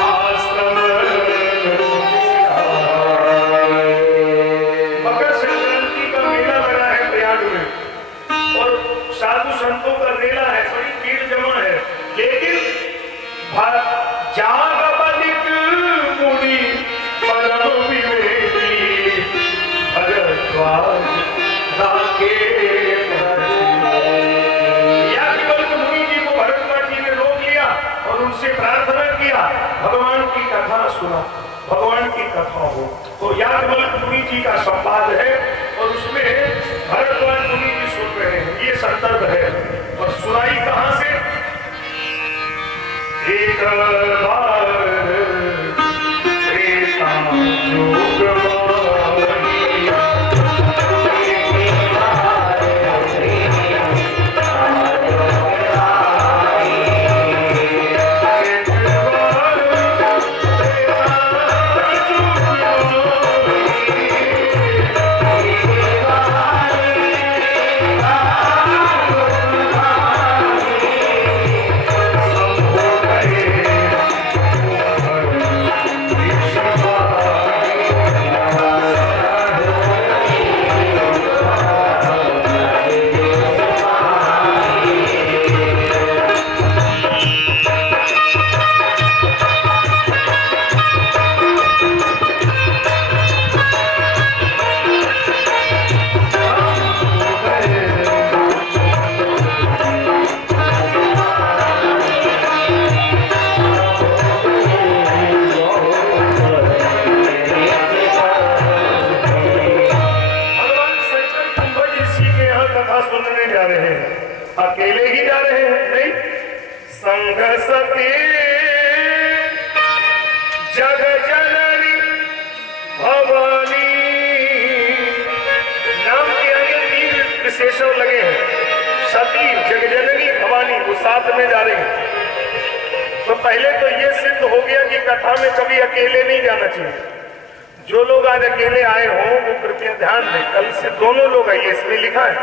आश्रम। मकर संक्रांति का मेला लगा है प्रयाग में और साधु संतों का मेला है, बड़ी भीड़ जमा है, लेकिन जाग बलिक मुनि परम विवेकी भरद्वाज राखे। उनसे प्रार्थना किया, भगवान की कथा सुना, भगवान की कथा हो। तो याज्ञवल्क्य मुनि जी का संवाद है और उसमें भरद्वाज मुनि जी सुन रहे हैं, ये संदर्भ है। और सुनाई कहां से? एक बार त्रेता युग अकेले ही जा रहे हैं, नहीं, संग सती जग जननी भवानी नाम के आगे 3 विशेषण लगे हैं। सती, जग जननी, भवानी, वो साथ में जा रहे हैं। तो पहले तो ये सिद्ध हो गया कि कथा में कभी अकेले नहीं जाना चाहिए। जो लोग आज अकेले आए हों वो कृपया ध्यान दें, कल से दोनों लोग आइए, इसमें लिखा है।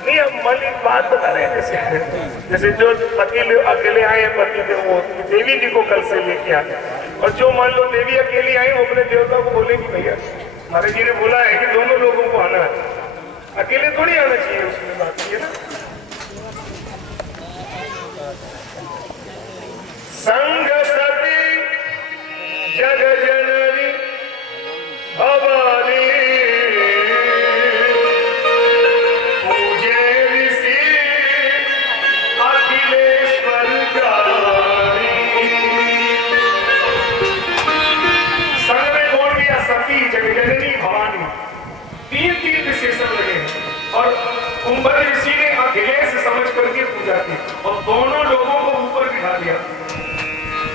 नहीं, हम मन एक बात बता रहे हैं, जैसे जो पति अकेले आए हैं, पति थे वो देवी जी को कल से लेके आए, और जो मान लो देवी अकेली आई वो अपने देवता को बोलेगी भैया महाराज जी ने बोला है कि दोनों लोगों को आना है, अकेले थोड़ी आना चाहिए, उसमें बात है ना। संग सती जग जननी भवानी जगजननी भवानी, 3 विशेषण लगे हैं। और कुंभज ऋषि ने अखिलेश समझ करके पूजा की और दोनों लोगों को ऊपर बिठा दिया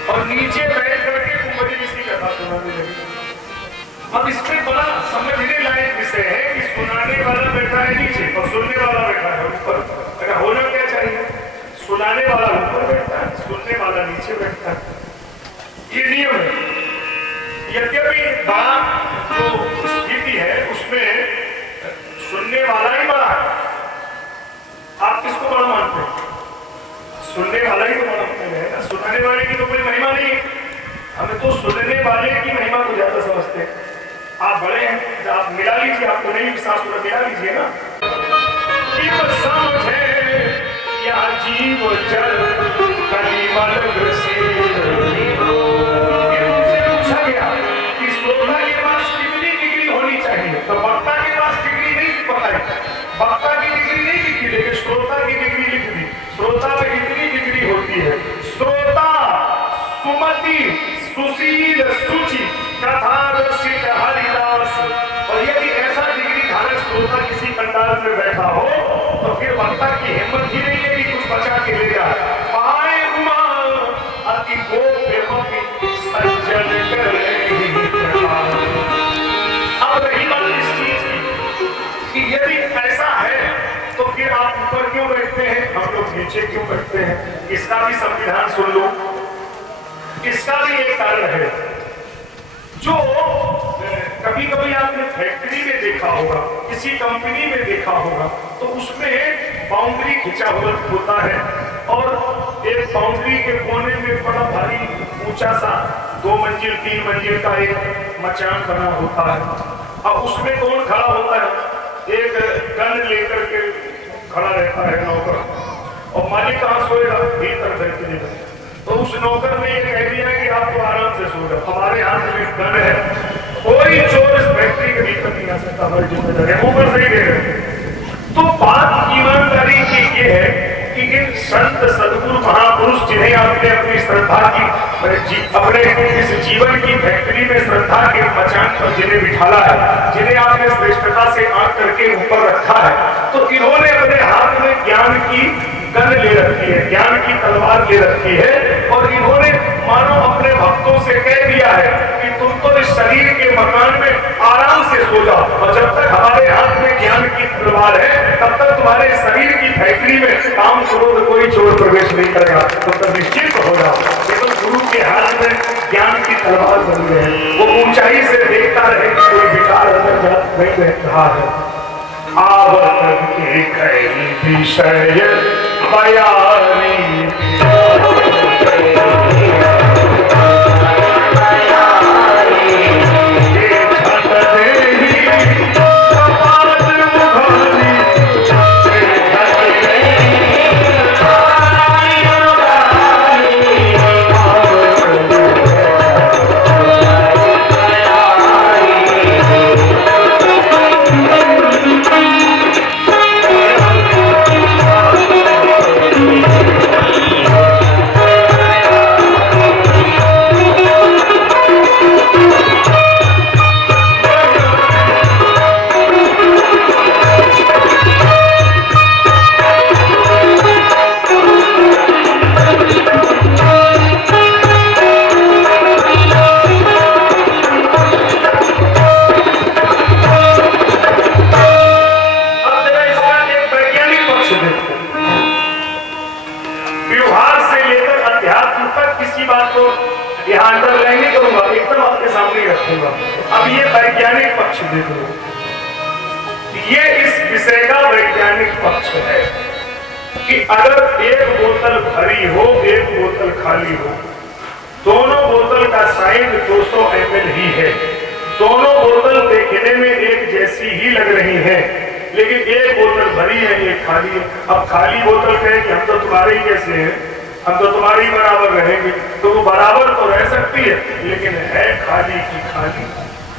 और नीचे बैठ करके कुंभज ऋषि कथा सुनाने लगे। अब इसमें बड़ा समझने लायक विषय है कि सुनाने वाला बैठा है नीचे और सुनने वाला बैठा है ऊपर। अगर होना क्या चाहिए? सुनाने वाला ऊपर बैठता है, सुनने वाला नीचे बैठता है, ये नियम है। यद्यपि बात जो स्थिति है उसमें सुनने वाला ही बड़ा है। आप किसको बड़ा मानते हैं? सुनने वाला ही तो बड़ा मानते हैं ना, सुनाने वाले की तो कोई महिमा नहीं है। हमें तो सुनने वाले की महिमा को ज्यादा समझते हैं। आप बड़े हैं, आप मिला लीजिए, आपको नहीं विश्वास हो मिला लीजिए ना। जीव समझे या जीव जल कलिमल से तो वक्ता के पास डिग्री नहीं बताई, वक्ता की डिग्री नहीं लिखी, लेकिन श्रोता की डिग्री लिख दी। श्रोता में इतनी डिग्री होती है, श्रोता सुमति सुशील सुचि कथा रसिक हरिदास। और यदि ऐसा डिग्री धारक श्रोता किसी पंडाल में बैठा हो तो फिर वक्ता की हिम्मत ही नहीं है कि कुछ बचा के ले जाए। पाए उमा अति गोप्य सज्जन कर कि यदि ऐसा है तो फिर आप ऊपर क्यों बैठते हैं, हम लोग नीचे क्यों बैठते हैं? इसका भी संविधान सुन लो। इसका भी एक कारण है जो कभी कभी आपने फैक्ट्री में देखा होगा, किसी कंपनी में देखा होगा, तो उसमें बाउंड्री खिंचा हुआ होता है और एक बाउंड्री के कोने में बड़ा भारी ऊंचा सा 2 मंजिल 3 मंजिल का एक मचान बना होता है। अब उसमें कौन खड़ा होता है? एक गन लेकर के खड़ा रहता है नौकर, और मालिक कहाँ सोएगा? भीतर बैठने में। तो उस नौकर ने ये कह दिया कि आप तो आराम से सो जाओ, हमारे हाथ में गन है, कोई चोर इस फैक्ट्री के भीतर नहीं आ सकता, हमारी जिम्मेदारी है, ऊपर से ही दे रहे। तो बात ईमानदारी की ये है कि इन संत सदगुरु महापुरुष जिन्हें आपने अपनी श्रद्धा की अपने इस जीवन की फैक्ट्री में श्रद्धा के मचान पर जिन्हें बिठाला है, जिन्हें आपने श्रेष्ठता से आंख करके ऊपर रखा है, तो इन्होंने अपने हाथ में ज्ञान की गन ले रखी है, ज्ञान की तलवार ले रखी है, और इन्होंने मानो अपने भक्तों से कह दिया है कि तुम तो इस शरीर के मकान में आराम से सो जाओ, और जब तक हमारे हाथ में ज्ञान की तलवार है तब तक तुम्हारे शरीर की फैक्ट्री में काम क्रोध कोई चोर प्रवेश नहीं करेगा, तब तक निश्चिंत हो जाओ। केवल गुरु के हाथ में ज्ञान की तलवार बनी है, वो ऊंचाई से देखता रहे कि कोई विकार अंदर नहीं बैठ रहा है। आवत के विषय बयानी अब ये वैज्ञानिक पक्ष देखो, ये इस विषय का वैज्ञानिक पक्ष है कि अगर एक बोतल भरी हो एक बोतल खाली हो, दोनों बोतल का साइज 200 ml ही है, दोनों बोतल देखने में एक जैसी ही लग रही है, लेकिन एक बोतल भरी है एक खाली है। अब खाली बोतल कहे कि हम तो तुम्हारे ही जैसे हैं, हम तो तुम्हारी बराबर रहेंगे, तो वो बराबर तो रह सकती है, लेकिन है खाली की खाली।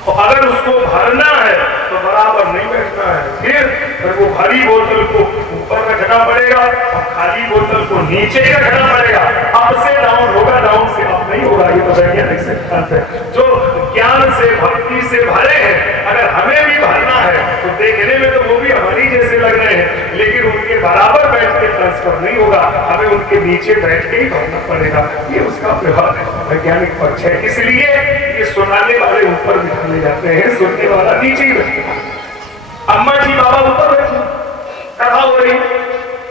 और अगर उसको भरना है तो बराबर नहीं बैठना है, फिर वो भरी बोतल को ऊपर रखना पड़ेगा और खाली बोतल को नीचे रखना पड़ेगा। अप से डाउन होगा, डाउन से अप नहीं होगा। ये तो वैज्ञानिक सिद्धांत है। जो ज्ञान से भक्ति से भरे हैं, अगर हमें भी भरना है तो देखने में तो वो भी हमारी जैसे लग रहे हैं, लेकिन उनके बराबर बैठ के ट्रांसफर नहीं होगा, हमें उनके नीचे बैठ के ही भरना पड़ेगा। ये उसका वैज्ञानिक पक्ष है। इसलिए ये सुनाने वाले ऊपर बिठाने जाते हैं, सुनने वाला नीचे ही बैठेगा। अम्मा जी बाबा ऊपर बैठे, कथा हो रही,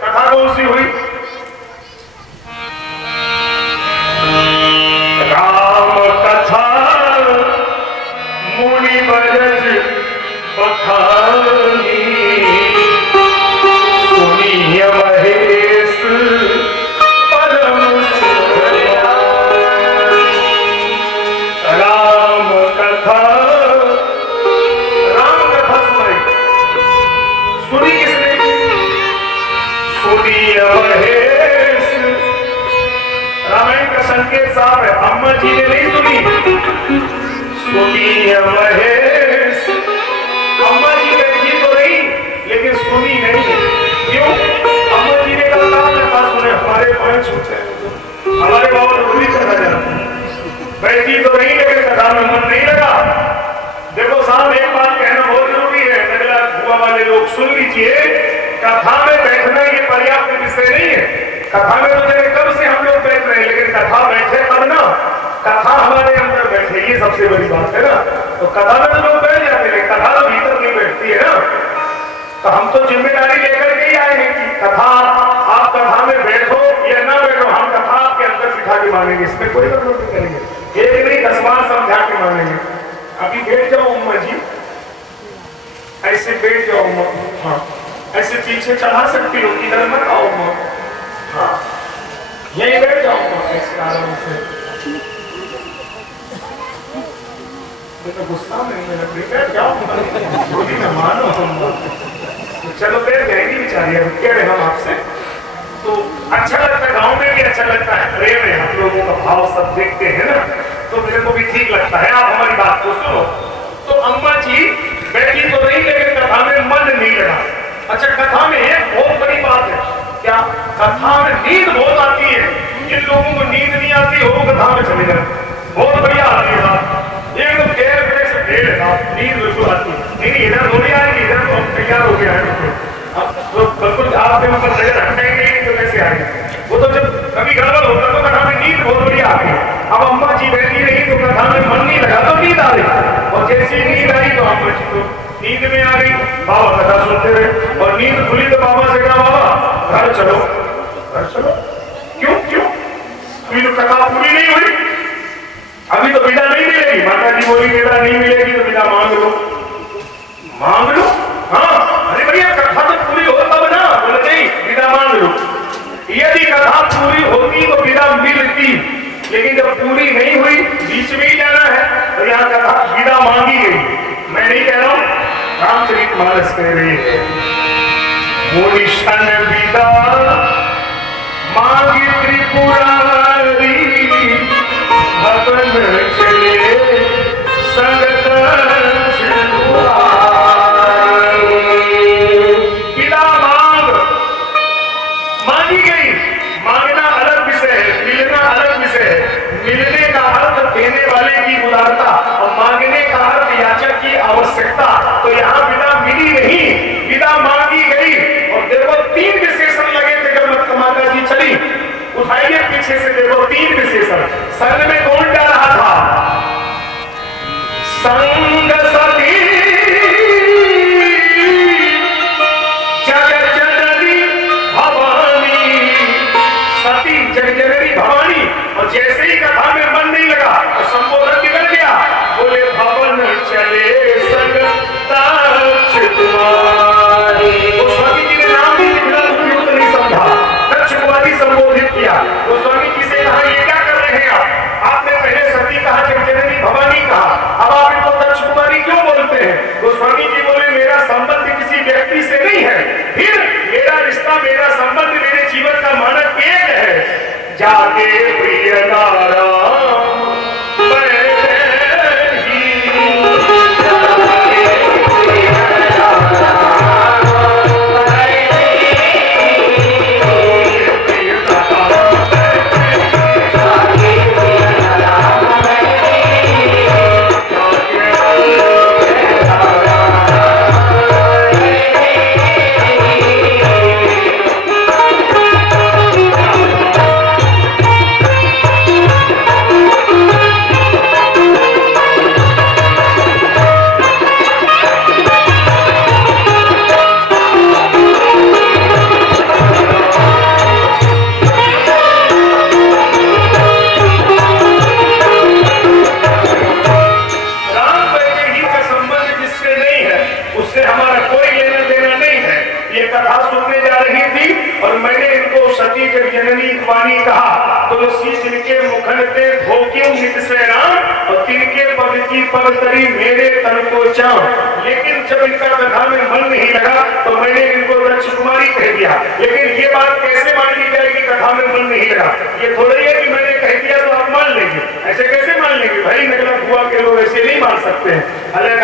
कथा कौन सी हुई? राम कथा मुनि बरज बखानी, सुनिय महेश परम राम कथा सुनाई। सुनी किसने? सुनिय महेश। रामायण का संकेत साफ है, अम्मा जी ने नहीं सुनी। सुनिय महेश, अम्मा जी बैठी तो रही लेकिन सुनी नहीं। क्यों? अम्मा जी ने कहा कथा सुने, हमारे पांच होते हैं, हमारे बाबा तो भी कथा जाते हैं। बैठी तो रही लेकिन कथा में मन नहीं लगा। देखो साहब, एक बात कहना बहुत जरूरी है, नगला हुआ वाले लोग सुन लीजिए, कथा में बैठना ये पर्याप्त विषय नहीं है। कथा में तो चले कब से हम लोग बैठ रहे हैं, लेकिन कथा बैठे तब ना, कथा हमारे अंदर बैठे, ये सबसे बड़ी बात है ना। तो कथा में तो लोग बैठ जाते हैं, कथा तो भीतर नहीं बैठती है ना। तो हम तो जिम्मेदारी लेकर के ही आए हैं कि कथा, आप कथा में बैठो या ना बैठो, हम कथा आपके अंदर बिठा के मानेंगे, इसमें कोई मतलब नहीं करेंगे। एक नहीं 10 बार समझा के मानेंगे। अभी बैठ जाओ अम्मा जी, ऐसे बैठ जाओ अम्मा, हाँ ऐसे पीछे चढ़ा सकती हो, इधर मत आओ अम्मा, हाँ यही बैठ जाओ अम्मा, ऐसे आराम से। तो गुस्सा में मेरा बेटा क्या बोली मैं मानो हम चलो फिर गएंगी बेचारी कह रहे हम आपसे तो अच्छा लगता है, गांव में भी अच्छा लगता है, प्रेम है, हम लोगों का भाव सब देखते हैं ना, तो मेरे को भी ठीक लगता है। आप हमारी बात को सुनो। तो अम्मा जी बैठी तो नहीं, लेकिन कथा में मन नहीं लगा। अच्छा, कथा में एक बहुत बड़ी बात है, क्या कथा में नींद बहुत आती है। जिन लोगों को नींद नहीं आती वो कथा में चले जाए, बहुत बढ़िया आती है साहब, एकदम गैर बड़े से भेड़ है साहब, नींद बिल्कुल आती है। नहीं इधर थोड़ी आएगी, इधर तो तैयार हो गया है, अब तो बिल्कुल आपके ऊपर नजर हटाएंगे तो कैसे आएंगे। वो तो जब कभी गड़बड़ होता तो कथा में नींद बहुत बढ़िया आती है। अब अम्मा जी बैठी रही तो कथा में मन नहीं लगा तो नींद आ रही, और जैसी नींद आई तो अम्मा जी तो नींद में आ गई। बाबा कथा सुनते रहे और नींद खुली तो बाबा से कहा बाबा घर चलो, घर चलो। क्यों क्यों? अभी तो कथा पूरी नहीं हुई, अभी तो विदा नहीं मिलेगी। माता जी बोली विदा नहीं मिलेगी तो विदा मांग लो, मांग लो। हाँ अरे भैया कथा तो पूरी हो तब ना, बोले नहीं विदा मांग लो। यदि कथा पूरी होती तो विदा मिलती, लेकिन जब पूरी नहीं हुई बीच में ही जाना है तो यहाँ कथा विदा मांगी गई। मैं नहीं कह रहा हूँ, रामचरितमानस कह रही है मुनिशन विदा मांगी त्रिपुरारी भवन चले संगत विदा मांगी गई। मांगना अलग विषय है, मिलना अलग विषय है। मिलने का अर्थ देने वाले की उदारता और मांगने का अर्थ याचक की आवश्यकता। तो यहाँ विदा मिली नहीं, विदा मांगी गई। और देखो 3 विशेषण लगे थे जब माता जी चली, उठाइए पीछे से देखो 3 विशेषण। संग में कौन जा रहा था? संग सती जगजननी भवानी, सती जगजननी भवानी। और जैसे ही कथा में मन नहीं लगा तो संबोधन निकल गया, बोले भवन चले संग ताक्ष कुमारी। गोस्वामी जी ने नाम भी उपयुक्त नहीं समझा, ताक्ष कुमारी संबोधित किया। गोस्वामी जी से कहा ये क्या कर रहे हैं आप? आपने पहले सती कहा, जगजननी भवानी कहा, अब आप इनको ताक्ष कुमारी क्यों बोलते हैं? गोस्वामी जी बोले मेरा संबंध किसी व्यक्ति से नहीं है, फिर मेरा रिश्ता, मेरा संबंध, मेरे जीवन का मानक एक है, जाके प्रिय नारा मेरे तन को चाव। लेकिन जब इनका कथा में मन नहीं लगा तो मैंने इनको ताक्ष कुमारी कह दिया। लेकिन ये बात कैसे मान ली जाएगी कथा में मन नहीं लगा? ये थोड़ा ही है कि मैंने कह दिया तो आप मान लेंगे, ऐसे कैसे मान लेंगे भाई? नगला हुआ के लोग ऐसे नहीं मान सकते हैं, अलग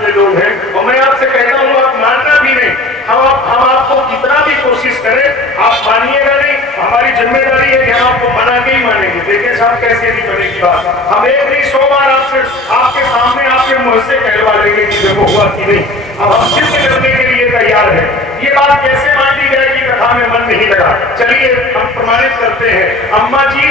के लोग हैं। और मैं आपसे कहता हूँ आप मानना भी नहीं, हम आपको कितना भी कोशिश करें आप मानिएगा नहीं। हमारी जिम्मेदारी है कि हम आपको बना के ही मानेंगे। देखिए साहब कैसे नहीं बनेगी बात, हम एक नहीं 100 बार आपसे आपके सामने आपके मुंह से कहलवा देंगे कि देखो हुआ कि नहीं। अब हम सिद्ध करने के लिए तैयार है। ये बात कैसे मान ली जाएगी कथा में मन नहीं लगा? चलिए हम प्रमाणित करते हैं। अम्मा जी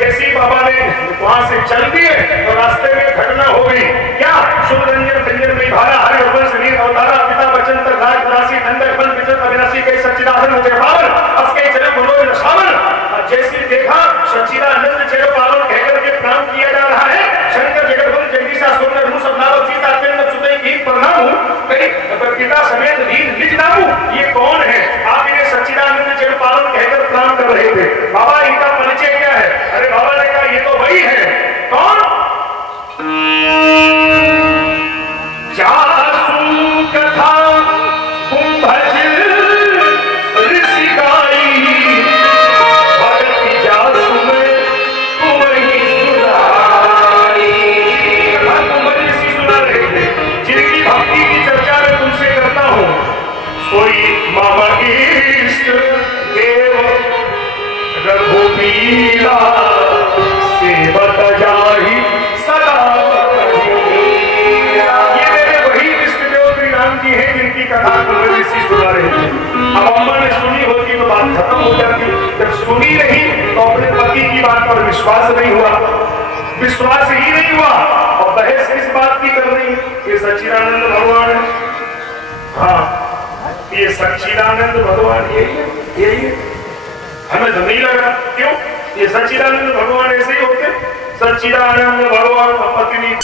जैसे ही बाबा ने वहां से चल दिए तो रास्ते में घटना हो गई। क्या? शुभ रंजन व्यंजन में भारा हरि वंश नीर अवतारा अमिताभ बच्चन तक राज राशि ठंडक बल विजय अविनाशी कई सच्चिदानंद मुझे पावन असके चले मनोज सावन। जैसे देखा सच्चिदानंद जय पावन कहकर के प्रणाम किया जा रहा है। शंकर जगत जगदीशा सुंदर मुंह सब नाम सीता अत्यंत सुदय की प्रणाम कई पिता समेत दीन निज नामू। ये कौन है? आप इन्हें सच्चिदानंद जय पावन कहकर प्रणाम कर रहे थे। बाबा इनका परिचय क्या है? अरे बाबा ने कहा ये तो वही है। कौन? अम्मा ने सुनी होती तो बात खत्म हो जाती। जब सुनी नहीं तो अपने पति की बात पर विश्वास नहीं हुआ, विश्वास ही नहीं हुआ और बहस इस बात की कर रही ये सच्चिदानंद भगवान है। हाँ, ये सच्चिदानंद भगवान यही है। हमें तो नहीं लगा, क्यों? ये सच्चिदानंद भगवान ऐसे ही होते। सच्चिदानंद भगवान पत्नी